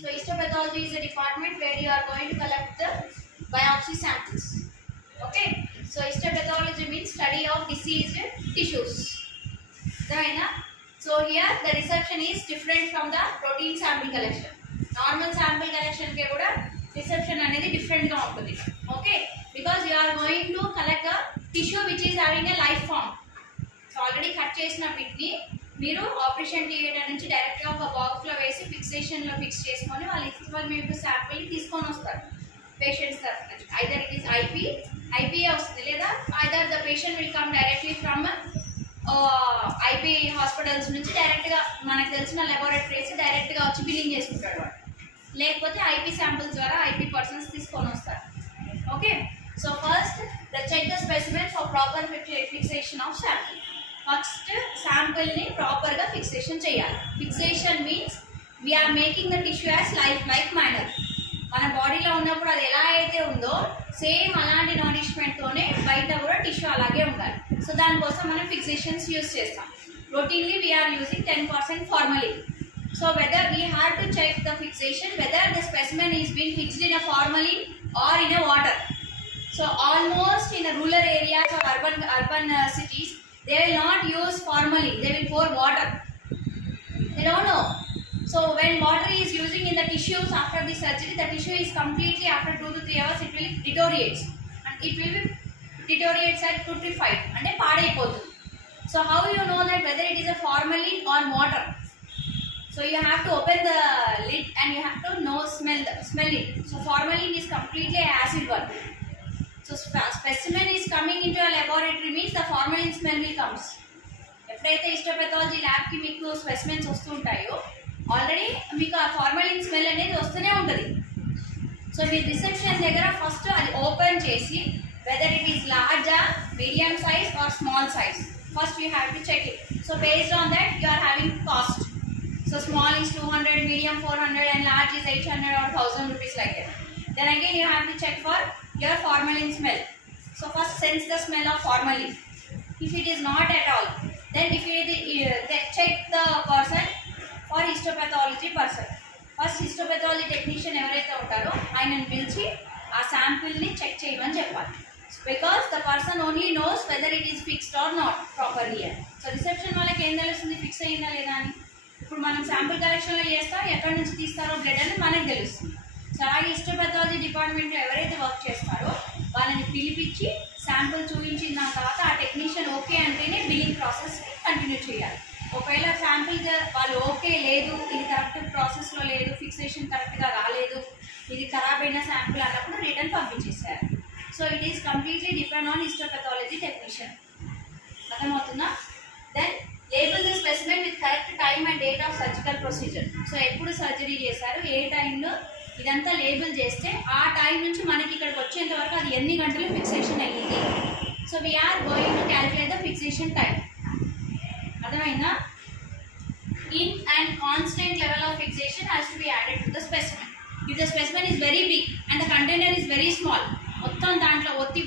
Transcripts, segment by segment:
So histopathology is a department where you are going to collect the biopsy samples. Okay. So histopathology means study of diseased tissues. Right? So here the reception is different from the protein sample collection. Normal sample collection ke kuda reception anedi different ga untundi. Okay. Because you are going to collect a tissue which is having a life form. So already cut chesina bit ni మీరు operation theatre నుంచి డైరెక్ట్గా ఒక బాక్స్లో వేసి ఫిక్సేషన్లో ఫిక్స్ చేసుకొని వాళ్ళు మీకు శాంపిల్ తీసుకొని వస్తారు పేషెంట్స్ తరఫు నుంచి. ఐదర్ ఇట్ ఈస్ ఐపీఏ వస్తుంది, లేదా either the patient will come directly from IP hospitals నుంచి డైరెక్ట్గా మనకు తెలిసిన లెబొరేటరీస్ డైరెక్ట్గా వచ్చి బిల్లింగ్ చేసుకుంటాడు వాడు, లేకపోతే ఐపీ శాంపిల్స్ ద్వారా ఐపీ పర్సన్స్ తీసుకొని వస్తారు. Okay. So first check the specimen for proper fixation of sample. First శాంపుల్ని ప్రాపర్గా ఫిక్సేషన్ చేయాలి. Fixation means we're making the tissue as like manner. మన బాడీలో ఉన్నప్పుడు అది ఎలా అయితే ఉందో సేమ్ అలాంటి నారిష్మెంట్తోనే బయట కూడా టిష్యూ అలాగే ఉండాలి. సో దానికోసం మనం ఫిక్సేషన్స్ యూజ్ చేస్తాం. Routinely we are using 10% formalin. So whether we have to check the fixation whether the specimen is been fixed in a formalin or in a water. So almost in rural areas or urban cities, they will not use formalin, they will pour water. They don't know. So when water is using in the tissues after the surgery, the tissue is completely, after 2 to 3 hours it will deteriorate, and it will be deteriorates and putrefied ante paadaipotundi. So how you know that whether it is a formalin or water? So you have to open the lid and you have to smell it. So formalin is completely acid one. So specimen is coming into a laboratory means the formalin smell will comes. ఎప్పుడైతే హిస్టోపెథాలజీ ల్యాబ్కి మీకు స్పెసిమెన్స్ వస్తుంటాయో ఆల్రెడీ మీకు ఆ formalin smell అనేది వస్తూనే ఉంటుంది. So మీ రిసెప్షన్ దగ్గర ఫస్ట్ అది ఓపెన్ చేసి whether it is large, medium size or small size, first you have to check it. So based on that you are having cost. So small is 200, medium 400 and large is 800 or 1000 rupees like that. Then again you have to check for your formalin smell. So first sense the smell of formalin. If it is not at all, then if it check the person for histopathology person. First histopathology technician ఎవరైతే ఉంటారో ఆయనను పిలిచి ఆ శాంపిల్ని చెక్ చేయమని చెప్పాలి. Because the person only knows whether it is fixed or not properly. So reception వాళ్ళకి ఏం తెలుస్తుంది ఫిక్స్ అయిందా లేదా అని. ఇప్పుడు మనం శాంపిల్ కలెక్షన్లో చేస్తాం, ఎక్కడి నుంచి తీస్తారో బ్లడ్ అని మనకు తెలుస్తుంది. సో అలాగే హిస్టోపెథాలజీ డిపార్ట్మెంట్లో ఎవరైతే వర్క్ చేస్తారో వాళ్ళని పిలిపించి శాంపుల్ చూపించిన దాని తర్వాత ఆ టెక్నీషియన్ ఓకే అంటేనే బిల్లింగ్ ప్రాసెస్ని కంటిన్యూ చేయాలి. ఒకవేళ శాంపిల్ వాళ్ళు ఓకే లేదు, ఇది కరెక్ట్ ప్రాసెస్లో లేదు, ఫిక్సేషన్ కరెక్ట్గా రాలేదు, ఇది ఖరాబ్ అయిన శాంపుల్ అన్నప్పుడు రిటర్న్ పంపించేసారు. So it is completely depend on histopathology technician. అర్థమవుతుందా? Then label the specimen with correct time and date of surgical procedure. So ఎప్పుడు సర్జరీ చేశారు, ఏ టైంలో, ఇదంతా లేబుల్ చేస్తే ఆ టైం నుంచి మనకి ఇక్కడికి వచ్చేంత వరకు అది ఎన్ని గంటలు ఫిక్సేషన్ అయ్యింది. So we're going to calculate the fixation time. అర్థమైందా? In and constant level of fixation has to be added to the specimen. If the specimen is very big and the container is very small, మొత్తం దాంట్లో ఒత్తి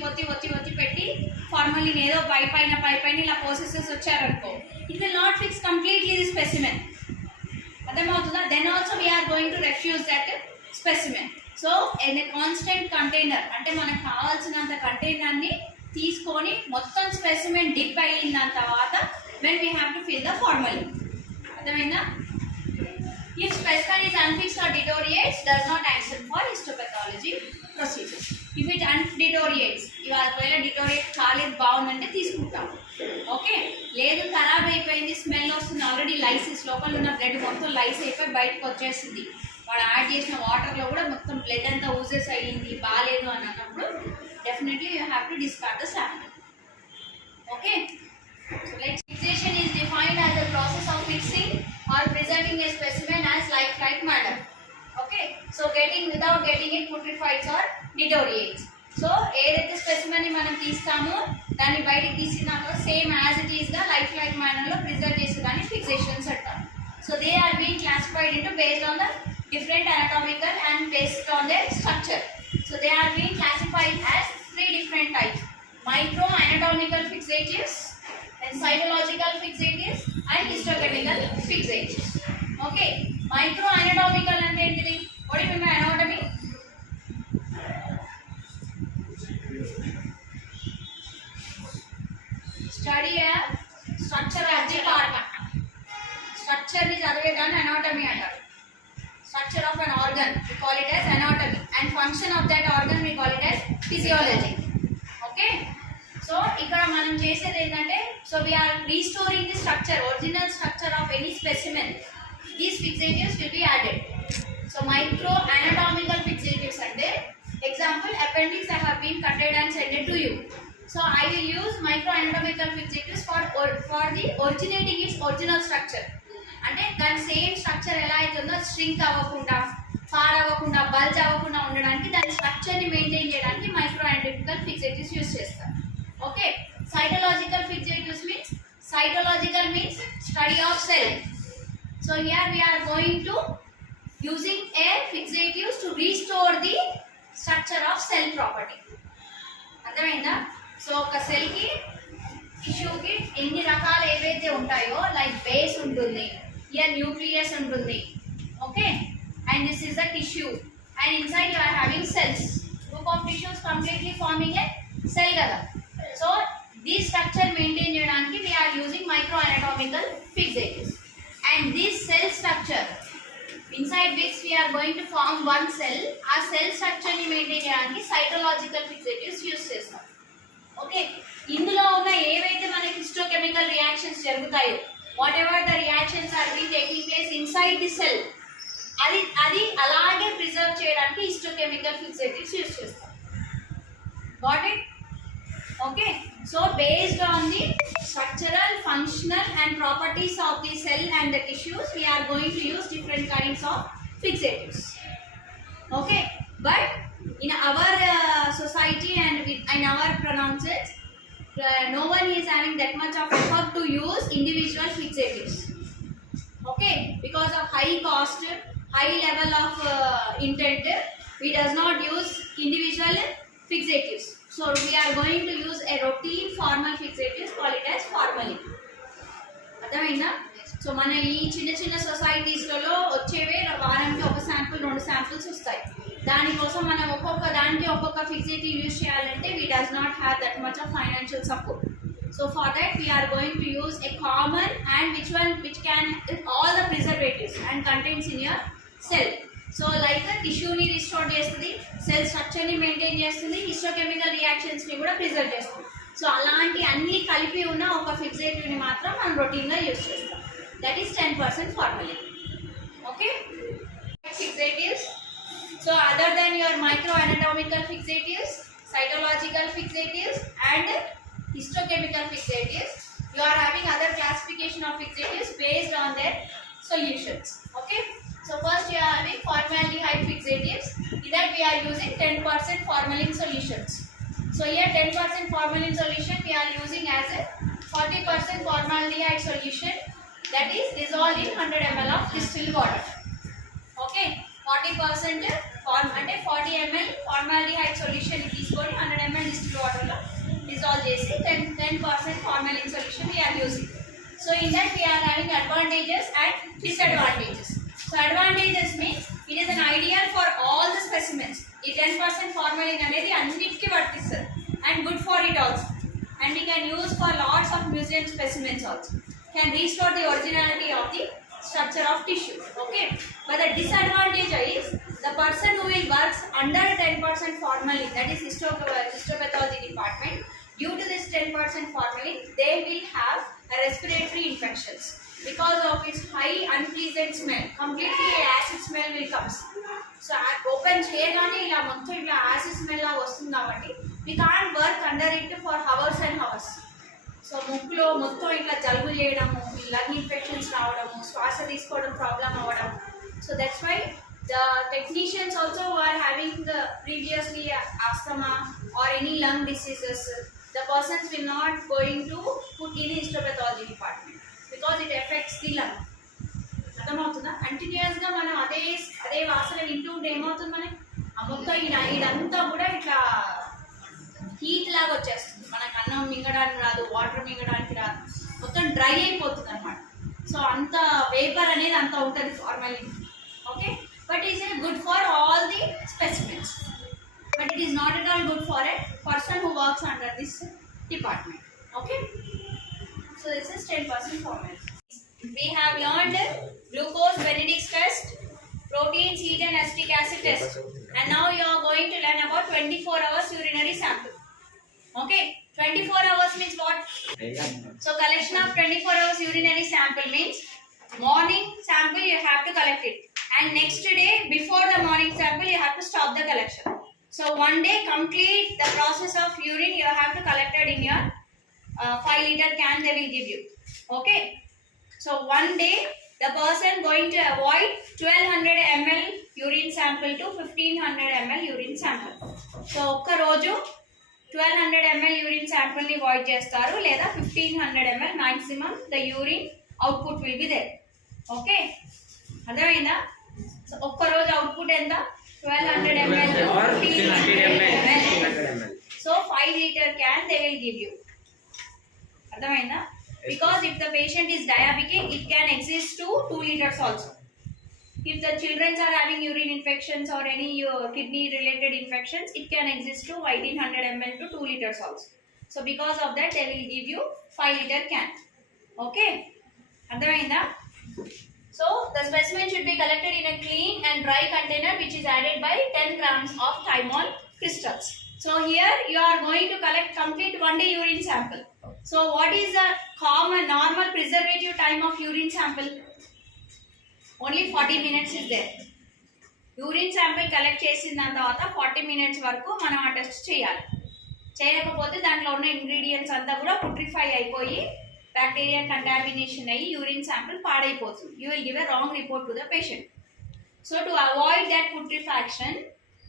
పెట్టి formalin ఏదో పైపైన ఇలా processes వచ్చారనుకో, it will not fix completely the specimen. అర్థమవుతుందా? Then also we're going to refuse that specimen. So in a constant container అంటే మనకు కావాల్సినంత కంటైనర్ని తీసుకొని మొత్తం స్పెసిమెన్ డిప్ అయిన దాని తర్వాత when we have to fill the formalin. అర్థమైందా? If specimen is unfixed or deteriorates does not accept for histopathology procedure. If it undeteriorates, ఇవాళ ఒకవేళ డిటోరియేట్ కాలేదు బాగుందంటే తీసుకుంటాం. ఓకే, లేదు ఖరాబ్ అయిపోయింది, స్మెల్ వస్తుంది, ఆల్రెడీ లైసిస్ లోపల ఉన్న బ్లడ్ మొత్తం లైస్ అయిపోయి బయటకు వచ్చేసింది, వాడు యాడ్ చేసిన వాటర్లో కూడా మొత్తం బ్లడ్ అంతా యూజెస్ అయ్యింది, బాగాలేదు అని అన్నప్పుడు definitely you have to discard the sample. Okay. So like fixation is defined as the process of fixing or preserving a specimen as like matter. Okay. So without getting it putrefieds or deteriorates. So ఏదైతే స్పెసిమెన్ని మనం తీస్తామో దాన్ని బయటికి తీసినాక same as it ఈస్గా like మ్యానర్లో preserve చేసేదాన్ని ఫిక్సేషన్స్ అంటాం. So they are being classified into based on the different anatomical and based on their structure. So they are being classified as 3 different types: micro anatomical fixatives, then cytological fixatives and histochemical fixatives. Okay, micro anatomical ante entidi structure of an organ, we call it as anatomy, and function of that organ we call it as physiology. Okay, so ikkada manam chesedi endante, so we are restoring the structure, original structure of any specimen. These fixatives will be added. So micro anatomical fixatives ante, example appendix I have been cutted and sent it to you. So I will use micro anatomical fixatives for the originating its original structure. అంటే దాని same structure ఎలా అవుతుందో స్ట్రింక్ అవ్వకుండా, ఫార్ అవ్వకుండా, బల్జ్ అవ్వకుండా ఉండడానికి దాని స్ట్రక్చర్ని మెయింటైన్ చేయడానికి మైక్రో అనటమికల్ ఫిక్సేటివ్స్ యూజ్ చేస్తారు. Okay, cytological fixatives means study of cell. So here we are going to using a fixatives to restore the structure of cell property. అర్థమైందా? సో ఒక సెల్కి, టిష్యూకి ఎన్ని రకాలు ఏవైతే ఉంటాయో, లైక్ బేస్ ఉంటుంది, హియర్ న్యూక్లియస్ ఉంటుంది. Okay, and this is the tissue, and inside you are having cells. Group of tissues completely forming a cell కదా. సో దిస్ స్ట్రక్చర్ మెయింటైన్ చేయడానికి we are using micro anatomical fixatives. And this cell structure inside which we are going to form one cell, ఆ cell structure ని maintain చేయడానికి cytological fixatives use చేస్తాం. Okay, ఇందులో ఉన్న ఏవైతే మనకి హిస్టోకెమికల్ రియాక్షన్స్ జరుగుతాయో, whatever the reactions are been taking place inside the cell, అది అలాగే ప్రిజర్వ్ చేయడానికి హిస్టోకెమికల్ ఫిక్సేటివ్స్ యూజ్ చేస్తాం. Got it? Okay, so based on the structural, functional and properties of the cell and the tissues, we are going to use different kinds of fixatives. Okay, but in our society and in our provinces, no one is having that much of effort to use individual fixatives. Okay, because of high cost, high level of intent, we does not use individual fixatives. So we are going to use a routine formal fixatives, call it as formalin. అర్థమైందా? సో మన ఈ చిన్న చిన్న సొసైటీస్లలో వచ్చేవే వారానికి ఒక శాంపుల్, 2 శాంపుల్స్ వస్తాయి. దానికోసం మనం ఒక్కొక్క దానికి ఒక్కొక్క ఫిక్సేటివ్ యూజ్ చేయాలంటే we does not have that much of financial support. So for that we are going to use a common and which can all the preservatives and contains in your cell. So like టిష్యూని restore చేస్తుంది, cell స్ట్రక్చర్ని maintain చేస్తుంది, histochemical రియాక్షన్స్ని కూడా ప్రిజర్వ్ చేస్తుంది. సో అలాంటి అన్ని కలిపి ఉన్న ఒక ఫిక్సేటివ్ని మాత్రం మనం రొటీన్గా యూజ్ చేస్తాం. That is 10% formalin. Okay, fixatives. So other than your micro anatomical fixatives, cytological fixatives and histochemical fixatives, you are having other classification of fixatives based on their solutions. Okay, so first you are having formaldehyde fixatives. That we are using 10% formalin solutions. So here 10% formalin solution we are using as a 40% formaldehyde solution, that is dissolved in 100 ml of distilled water. Okay, 40% అంటే 40 ml formaldehyde solution తీసుకొని 100 ml distilled water లో dissolve చేసి 10% formalin solution we are using. So in that we are having advantages and disadvantages. So advantages means it is an ideal for all the specimens. ఈ 10% formalin అనేది అన్నిటికీ వర్తిస్తుంది and good for it also, and we can use for lots of museum specimens also. Can restore the originality of the structure of tissue. Okay, but the disadvantage is the person who will work under 10% formalin, that is histopathology department, due to this 10% formalin they will have respiratory infections because of its high unpleasant smell. Completely acid smell will comes. So open చేయగానే ఇలా మొత్తం ఇలా acid smell లా వస్తుంది కాబట్టి we can't work under it for hours and hours. So ముక్కులో మొత్తం ఇట్లా జలుబు చేయడము, లంగ్ ఇన్ఫెక్షన్స్ రావడము, శ్వాస తీసుకోవడం ప్రాబ్లం అవ్వడం. So that's why the technicians also who are having the previously asthma or any lung diseases, the persons will not going to put in histopathology department because it affects the lung. అర్థమవుతుందా? కంటిన్యూస్ గా మనం అదే వాసన వింటూ ఉంటే ఏమవుతుంది, మనకి ఆ మొత్తం ఇదంతా కూడా ఇట్లా హీట్ లాగా వచ్చేస్తుంది. మనకు అన్నం మింగడానికి రాదు, వాటర్ మింగడానికి రాదు, మొత్తం డ్రై అయిపోతుంది అనమాట. సో అంత వేపర్ అనేది అంత ఉంటుంది formalin. Okay, but it is good for all the specimens, but it is not at all good for a person who works under this department. Okay, so this is 10% formalin. We have learned glucose Benedict's test, proteins, heat and acetic acid test. And now you are going to learn about 24 hours urinary sample. Okay, 24 hours means what? So collection of 24 hours urinary sample means morning sample you have to collect it, and next day before the morning sample you have to stop the collection. So one day complete the process of urine you have to collect it in your 5-liter can they will give you. Okay. So one day the person going to avoid 1200 ml urine sample to 1500 ml urine sample. So ఒక్క రోజు 1200 ml urine sample ni avoid చేస్తారు లేదా 1500 ml maximum the urine output will be there. Okay, అర్థమైందా? సో ఒక్క రోజు అవుట్పుట్ ఎంత? 1200 ml or 1500 ml. So 5 liter can they will give you. అర్థమైందా? Because if the patient is diabetic, it can exist to 2 liters also. If the children are having urine infections or any kidney related infections, it can exist to 1800 ml to 2 liters also. So because of that, they will give you 5 liter can. Okay? Understand? So the specimen should be collected in a clean and dry container which is added by 10 grams of thymol crystals. So here you are going to collect complete 1 day urine sample. So what is the common normal preservative time of urine sample? Only 40 minutes is there. Urine sample collect చేసిన తర్వాత 40 minutes వరకు మనం ఆ టెస్ట్ చేయాలి. చేయకపోతే దాంట్లో ఉన్న ఇంగ్రీడియంట్స్ అంతా కూడా పుట్రిఫై అయిపోయి బ్యాక్టీరియా కంటామినేషన్ అయ్యి యూరిన్ శాంపిల్ పాడైపోతుంది. You will give a wrong report to the patient. So to avoid that putrefaction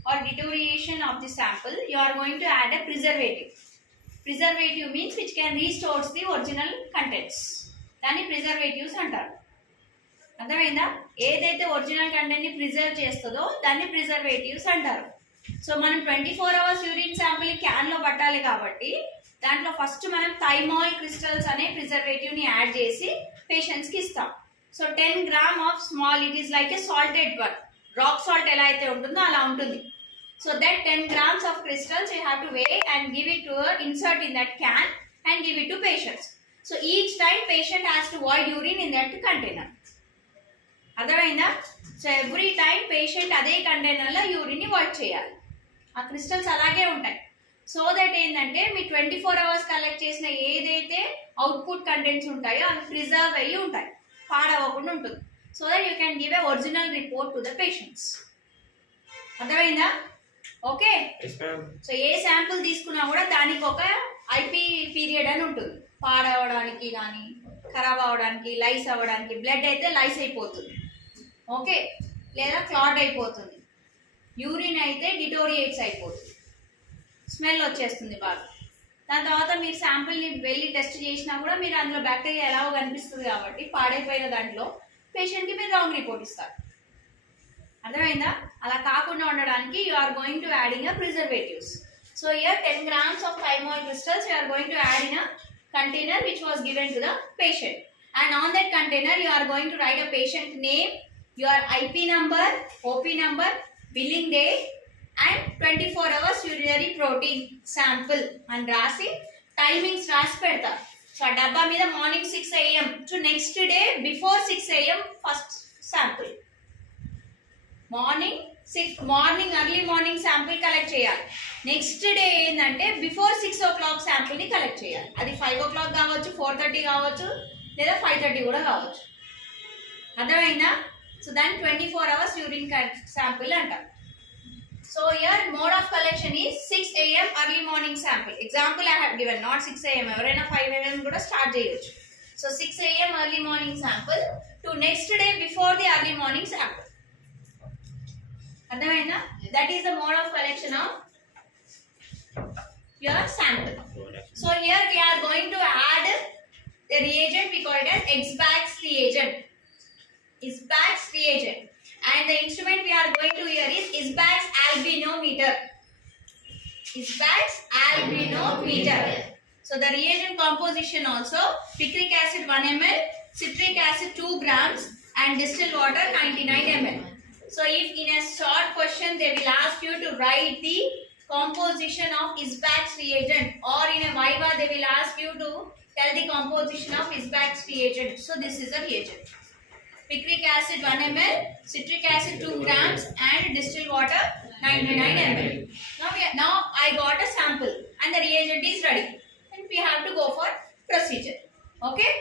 or deterioration of the sample, you are going to add a preservative. Preservative means which can restore the original contents. దాన్ని ప్రిజర్వేటివ్స్ అంటారు. అర్థమైందా? ఏదైతే original content ని ప్రిజర్వ్ చేస్తుందో దాన్ని ప్రిజర్వేటివ్స్ అంటారు. సో మనం 24 hours urine sample can లో పట్టాలి కాబట్టి దాంట్లో ఫస్ట్ మనం థైమాల్ క్రిస్టల్స్ అనే ప్రిజర్వేటివ్ ని యాడ్ చేసి పేషెంట్స్ కి ఇస్తాం. సో 10 gram of small, it is like A salted one. Rock salt ఎలా అయితే ఉంటుందో అలా ఉంటుంది. So that 10 grams of crystals you have to weigh and give it to insert in that can and give it to patients. So each time patient has to void urine in that container. అర్థమైందా? So every time patient అదే కంటైనర్లో యూరిన్ని వాయిడ్ చేయాలి. ఆ క్రిస్టల్స్ అలాగే ఉంటాయి. So that ఏంటంటే మీ 24 hours collect చేసిన ఏదైతే అవుట్పుట్ కంటెంట్స్ ఉంటాయో అవి ప్రిజర్వ్ అయ్యి ఉంటాయి, పాడవకుండా ఉంటుంది. So that you can give a original report to the patients. అర్థమైందా? ఓకే. సో ఏ శాంపుల్ తీసుకున్నా కూడా దానికి ఒక ఐపీ పీరియడ్ అని ఉంటుంది. పాడవడానికి కానీ ఖరాబ్ అవ్వడానికి, లైస్ అవ్వడానికి. బ్లడ్ అయితే లైస్ అయిపోతుంది, ఓకే, లేదా క్లాట్ అయిపోతుంది. యూరిన్ అయితే డిటోరియేట్స్ అయిపోతుంది, స్మెల్ వచ్చేస్తుంది బాగా. దాని తర్వాత మీరు శాంపుల్ని వెళ్ళి టెస్ట్ చేసినా కూడా మీరు అందులో బ్యాక్టీరియా ఎలాగో కనిపిస్తుంది కాబట్టి పాడైపోయిన దాంట్లో పేషెంట్కి మీరు రాంగ్ రిపోర్ట్ ఇస్తారు. అర్థమైందా? అలా కాకుండా ఉండడానికి you are going to adding a preservatives. So here 10 grams of thymol crystals you are going to add in a container which was given to the patient, and on that container you are going to write a patient name, your IP number, OP number, billing date and 24 hours urinary protein sample and రాసి టైమింగ్స్ రాసి పెడతారు. సో ఆ డబ్బా మీద మార్నింగ్ 6 AM to next day before 6 AM first sample. Morning early morning sample collect చేయాలి. Next day ఏంటంటే బిఫోర్ 6 o'clock శాంపుల్ని కలెక్ట్ చేయాలి. అది 5 o'clock కావచ్చు, 4:30 కావచ్చు, లేదా 5:30 కూడా కావచ్చు. అర్థమైందా? సో దాన్ని 24 hours యూరిన్ శాంపుల్ అంటారు. So here mode of collection is 6 AM early morning sample. Example I have given, not 6 AM. ఎవరైనా 5 AM కూడా స్టార్ట్ చేయొచ్చు. So 6 AM early morning sample to next day before the early morning sample. అర్థమైందా? That is the mode of collection of your sample. So here we are going to add the reagent, we call it as X-Bax reagent. X-Bax reagent. And the instrument we are going to here is X-Bax albinometer. X-Bax albinometer. So the reagent composition also picric acid 1 ml, citric acid 2 grams and distilled water 99 ml. So if in a short question they will ask you to write the composition of X-Bax reagent, or in a viva they will ask you to tell the composition of X-Bax reagent. So this is a reagent. picric acid 1 ml, citric acid 2 grams, and distilled water 99 ml. Now I got a sample and the reagent is ready. And we have to go for procedure. Okay.